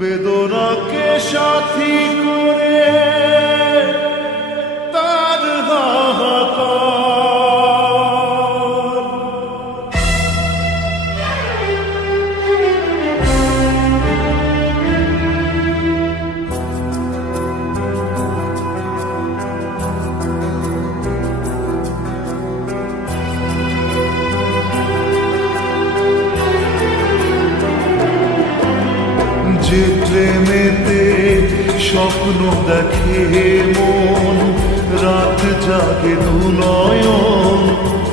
বেদনাকে সাথী করে তার হাহাকার। যে প্রেমেতে স্বপ্ন দেখে মন, রাত জাগে দুনয়ন,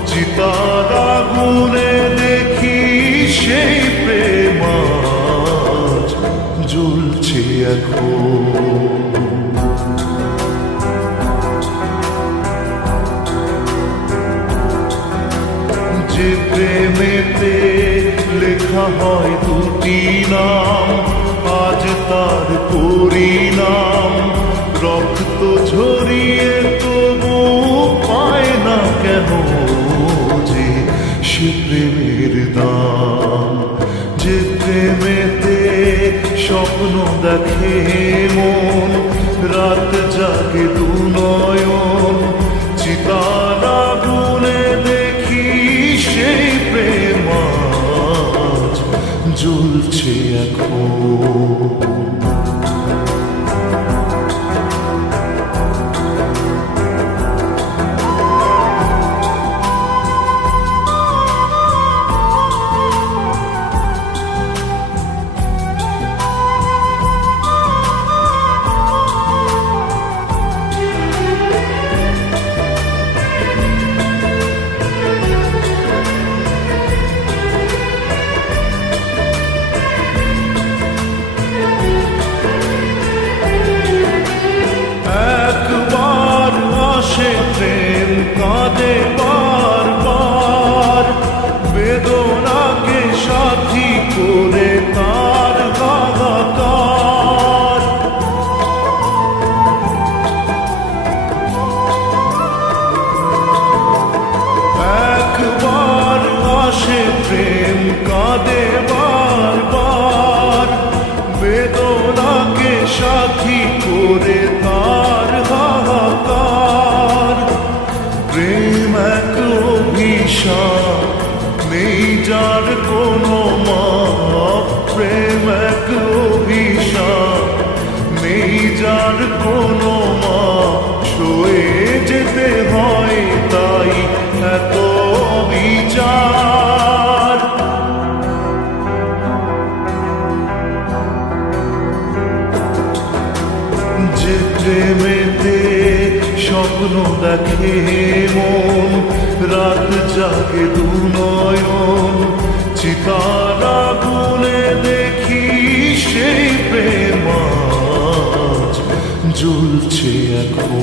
চিতার আগুনে দেখি সেই প্রেম আজ জ্বলছে এখন। যে প্রেমেতে লেখা হয় দুটি নাম, আজ তার পরিণাম রক্ত ঝরিয়ে তবু পায় না কেন যে সে প্রেমের দাম। যে প্রেমেতে স্বপ্ন দেখে মন, রাত জাগে দুনয়ন, চিতার আগুনে দেখি সেই প্রেম আজ জ্বলছে এখন। প্রেম কাঁদে বারবার, বেদনাকে সাথী করে তার হাহাকার। একবার আসে প্রেম কাঁদে বারবার, বেদনাকে সাথী করে তার হাহাকার। প্রেম এক অভিশাপ, নেই যার কোনো মাপ। প্রেম এক অভিশাপ, নেই যার কোনো মাপ। সয়ে যেতে হয় তাই এত বিচার। যে প্রেমেতে স্বপ্ন দেখে মন, রাত জাগে দুনয়ন, চিতার আগুনে দেখি সেই প্রেম আজ জ্বলছে এখন।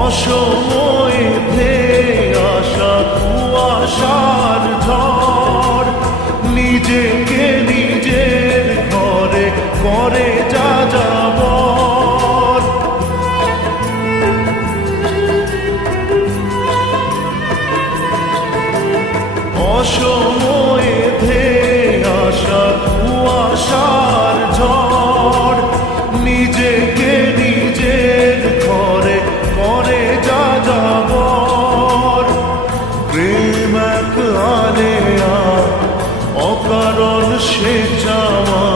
অসময়ে ধেয়ে আসা কুয়াশার ঝড়, নিজেকে নিজের ঘরে করে যা যাবর। অসময়ে ধেয়ে আসা কুয়াশার ঝড়, নিজেকে নিজের ঘরে করে যা যাবর। প্রেম এক আলেয়া, অকারণ সে চাওয়া।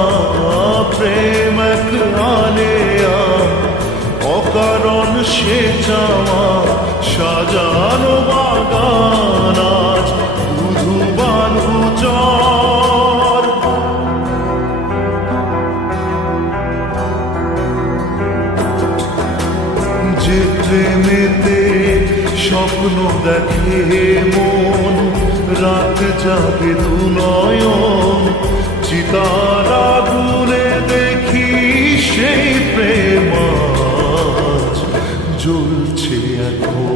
প্রেম এক আলেয়া, অকারণ সে চাওয়া। সাজানো বাগান আজ শুধু বালু চর। যে যে প্রেমেতে স্বপ্ন দেখে মন, রাত জাগে দু নয়ন, চিতার আগুনে দেখি সেই প্রেম আজ জ্বলছে এখন।